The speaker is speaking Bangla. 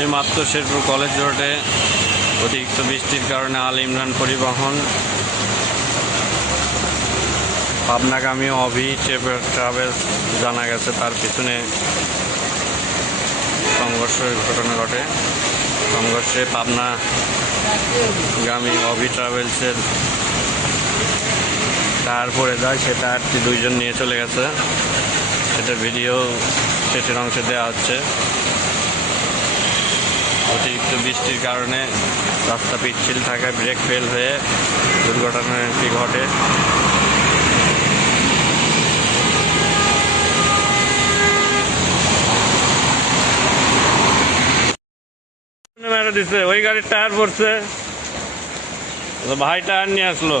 এই মাত্র শেরপুর কলেজ রোডে অতিরিক্ত বৃষ্টির কারণে আল ইমরান পরিবহন পাবনাগামী অভি ট্রাভেলস জানা গেছে তার পিছনে সংঘর্ষের ঘটনা ঘটে। সংঘর্ষে পাবনাগামী অভি ট্রাভেলসের টায়ার পড়ে যায়, সে টায়ারটি দুইজন নিয়ে চলে গেছে। সেটা ভিডিও শেষের অংশে দেওয়া হচ্ছে। অতিরিক্ত বৃষ্টির কারণে রাস্তা পিচ্ছিল থাকায় ব্রেক ফেল হয়ে দুর্ঘটনাটি ঘটে। মেরে দিচ্ছে, ওই গাড়ির টায়ার পড়ছে, ভাই টায়ার নিয়ে আসলো।